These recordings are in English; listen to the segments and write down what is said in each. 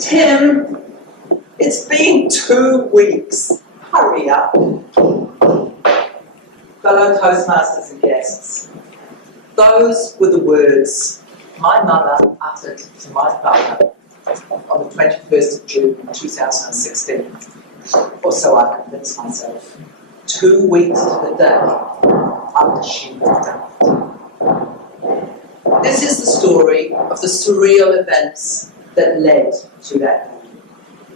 Tim, it's been 2 weeks. Hurry up. Fellow Toastmasters and guests, those were the words my mother uttered to my father on the 21st of June 2016, or so I convinced myself, 2 weeks to the day after she died. This is the story of the surreal events that led to that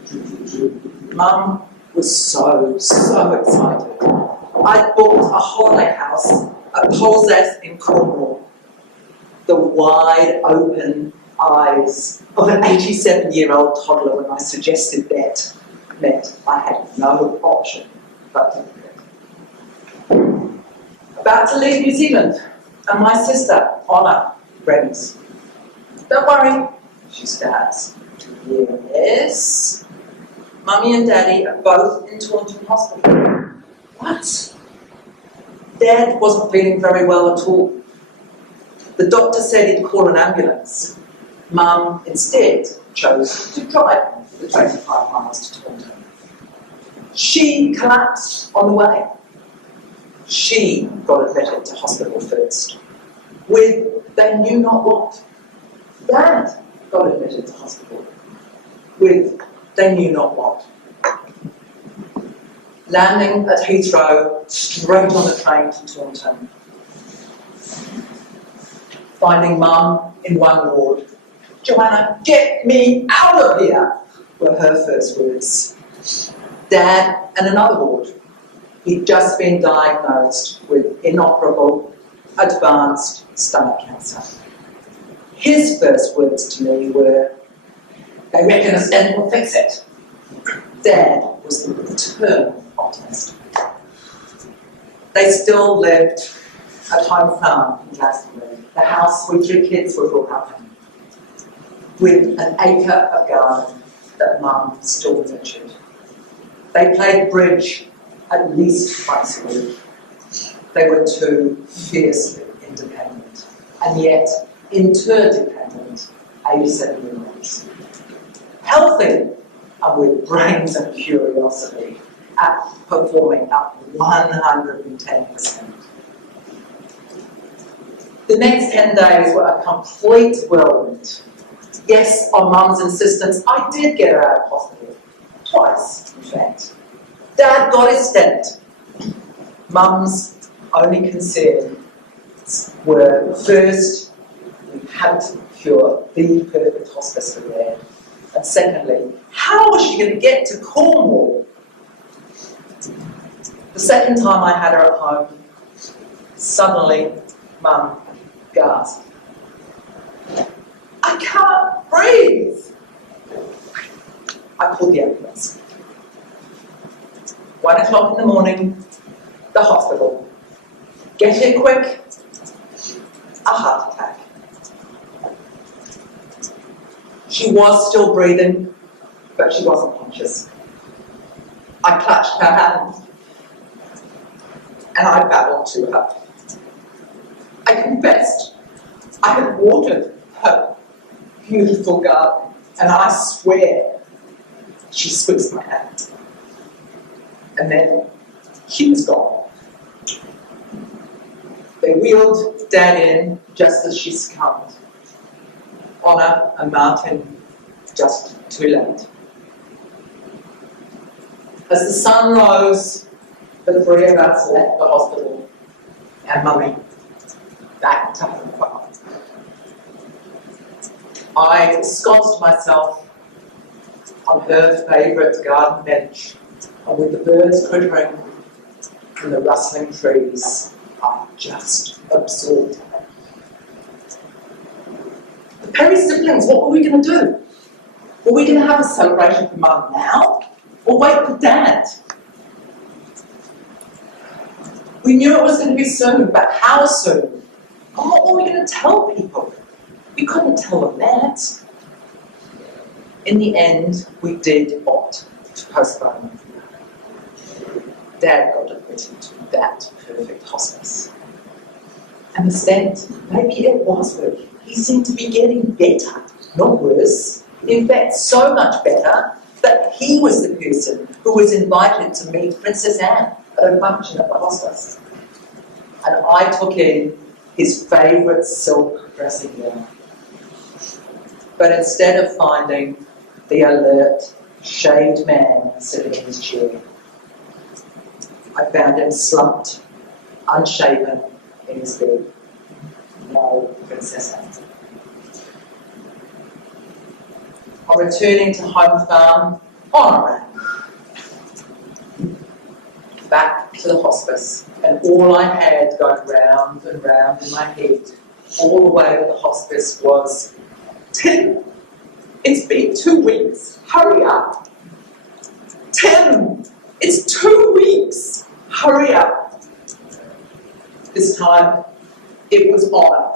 day. Mum was so excited. I'd bought a holiday house at Polzeth in Cornwall. The wide open eyes of an 87-year-old toddler when I suggested that meant I had no option but to do it. About to leave New Zealand, and my sister, Honor, rings. Don't worry, she starts. Yes. Mummy and Daddy are both in Taunton Hospital. What? Dad wasn't feeling very well at all. The doctor said he'd call an ambulance. Mum instead chose to drive the 25 miles to Taunton. She collapsed on the way. She got admitted to hospital first, with they knew not what. Dad got admitted to hospital, with they knew not what. Landing at Heathrow, straight on the train to Taunton. Finding Mum in one ward. "Joanna, get me out of here," were her first words. Dad in another ward. He'd just been diagnosed with inoperable, advanced stomach cancer. His first words to me were, "They reckon a stent will fix it." Dad was the eternal optimist. They still lived at home farm in Glastonbury, the house we 3 kids were brought up in, with an acre of garden that Mum still nurtured. They played bridge at least once a week. They were 2 fiercely independent, and yet interdependent 87-year-olds. Healthy, and with brains and curiosity, at performing up 110%. The next 10 days were a complete whirlwind. Yes, on Mum's insistence, I did get her out of hospital. Twice, in fact. Dad got his stent. Mum's only concerns were, first, we had to procure the perfect hospice for Dad. And secondly, how was she going to get to Cornwall? The second time I had her at home, suddenly Mum gasped. "I can't breathe." I called the ambulance. 1 o'clock in the morning, the hospital. Get here quick. A heart attack. She was still breathing, but she wasn't conscious. I clutched her hand, and I babbled to her. I confessed I had watered her beautiful garden, and I swear she squeezed my hand. And then she was gone. They wheeled Dad in just as she succumbed. Honor and Martin just too late. As the sun rose, the 3 of us left the hospital, and Mummy back to her farm. I ensconced myself on her favourite garden bench, and with the birds twittering and the rustling trees, I just absorbed her. The Perry siblings, what were we going to do? Were we going to have a celebration for Mum now, or wait for Dad? We knew it was going to be soon, but how soon? And what were we going to tell people? We couldn't tell them that. In the end, we did opt to postpone. Dad got admitted to that perfect hospice. And the stent, maybe it was working. He seemed to be getting better, not worse. In fact, so much better that he was the person who was invited to meet Princess Anne at a function at the hospice. And I took in his favourite silk dressing gown. But instead of finding the alert, shaved man sitting in his chair, I found him slumped, unshaven, in his bed. No Princess Anne. On returning to home farm, on a ran. Back to the hospice, and all I had going round and round in my head, all the way to the hospice was, Tim, it's been 2 weeks, hurry up. Tim, it's 2 weeks, hurry up. This time, it was Honor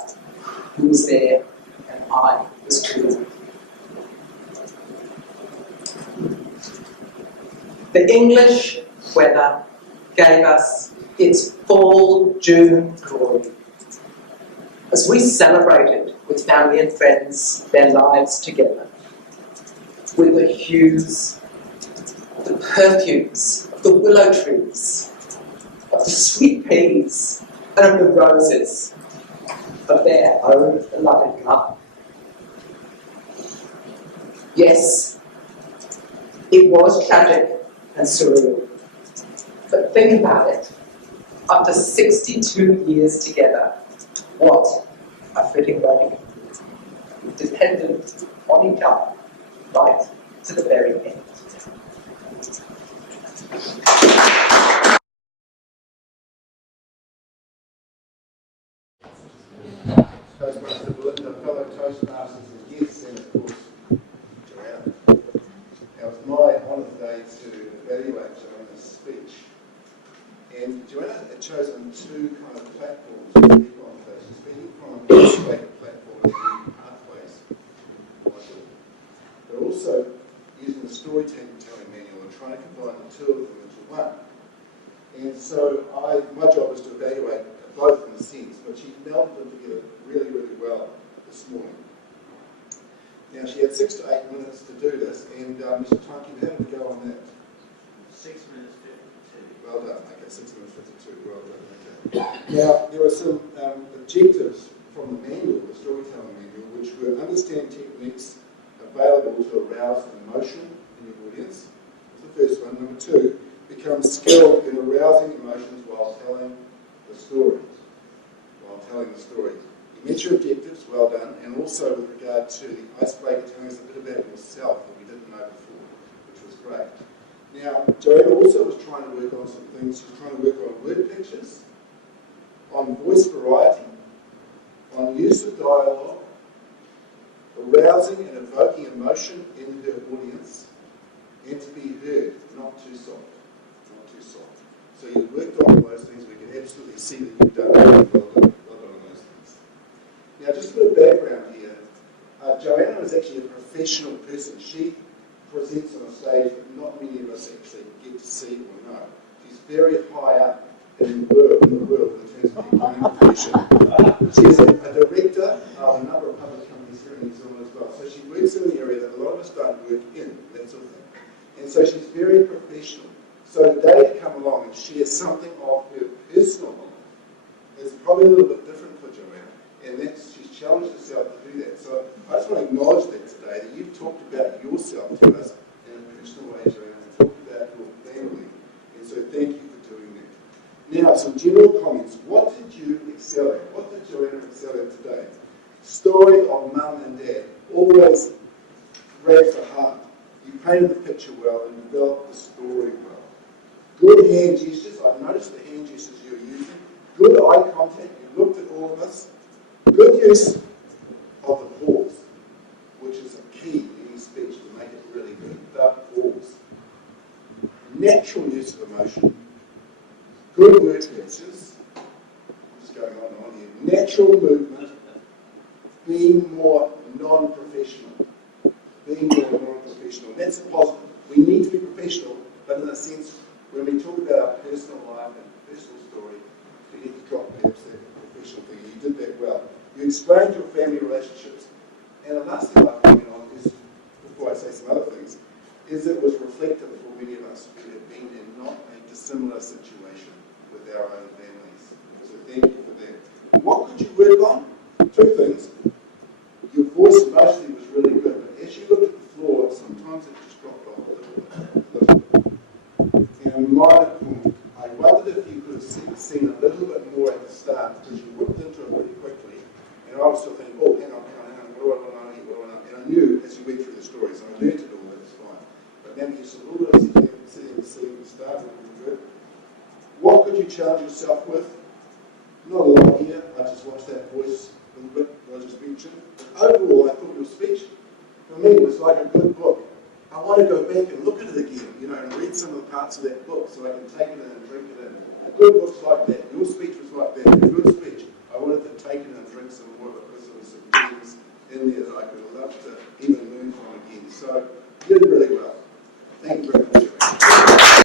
who was there, and I was too. The English weather gave us its full June glory as we celebrated with family and friends their lives together, with the hues, the perfumes of the willow trees, of the sweet peas, and of the roses of their own beloved love. Yes, it was tragic and surreal. But think about it. After 62 years together, what a fitting wedding. Dependent on each other, right to the very end. Toastmaster Bulletin, a fellow Toastmasters and guests, and of course, Joanna. Now, it's my honour today to evaluate Joanna's speech. And Joanna had chosen two kind of platforms to speak on today. She's speaking from an illustrated platform in Pathways module. But also using the storytelling manual and trying to combine the two of them into one. And so my job is to evaluate both in a sense, but she melded them together really, really well this morning. Now, she had 6 to 8 minutes to do this, and Mr. Timekeeper, how did it go on that? 6 minutes 52. Well done. Okay, 6 minutes 52. Well done. Okay. Now, there are some objectives from the manual, the storytelling manual, which were understand techniques available to arouse emotion in your audience. That's the first one. Number 2, become skilled in arousing emotions while telling the stories. You met your objectives, well done, and also with regard to the icebreaker, telling us a bit about yourself that we didn't know before, which was great. Now, Joanna also was trying to work on some things. She was trying to work on word pictures, on voice variety, on use of dialogue, arousing and evoking emotion in her audience, and to be heard, not too soft. So you worked on all those things. We can absolutely see that you've done really well done on those things. Now, just a bit of background here. Joanna is actually a professional person. She presents on a stage that not many of us actually get to see or know. She's very high up in the world in terms of the accounting profession. She's a director of a number of public companies here in New Zealand as well. So she works in an area that a lot of us don't work in, that sort of thing. And so she's very professional. So today to come along and share something of her personal life is probably a little bit different for Joanna, and she's challenged herself to do that. So I just want to acknowledge that today, that you've talked about yourself to us in a personal way, Joanna, and talked about your family, and so thank you for doing that. Now, some general comments. What did you excel at? What did Joanna excel at today? Story of mum and dad always grabs the heart. You painted the picture well and developed the story well. Good hand gestures. I've noticed the hand gestures you're using. Good eye contact. You looked at all of us. Good use of the pause, which is a key in any speech to make it really good. The pause. Natural use of emotion. Good word pictures. What's going on here? Natural movement. Being more non-professional. That's a positive. We need to be professional, but in a sense, when we talk about our personal life and personal story, we need to drop perhaps that professional thing. You did that well. You explained your family relationships. And the last thing I comment on is before I say some other things, is it was reflective for many of us who have been in not a dissimilar situation with our own families. So thank you for that. What could you work on? Two things. Your voice mostly was really good, but as you looked at the floor, sometimes it just dropped off a little bit. And mine, I wondered if you could have seen a little bit more at the start, because you whipped into it really quickly, and I was still thinking, oh, hang on, what do I know here, what do I know? And I knew as you went through the stories, and I learned it all, that was fine. But maybe you saw a little bit of sitting at the start, really good. What could you challenge yourself with? Not a lot here, I just watched that voice a little bit, I just mentioned. But overall, I thought your speech, for me, was like a good book. I want to go back and look at it again, and read some of the parts of that book so I can take it in and drink it in. A good book's like that. Your speech was like that. A good speech. I wanted to take it and drink some more of it because there were some things in there that I could have loved to even learn from again. So, you did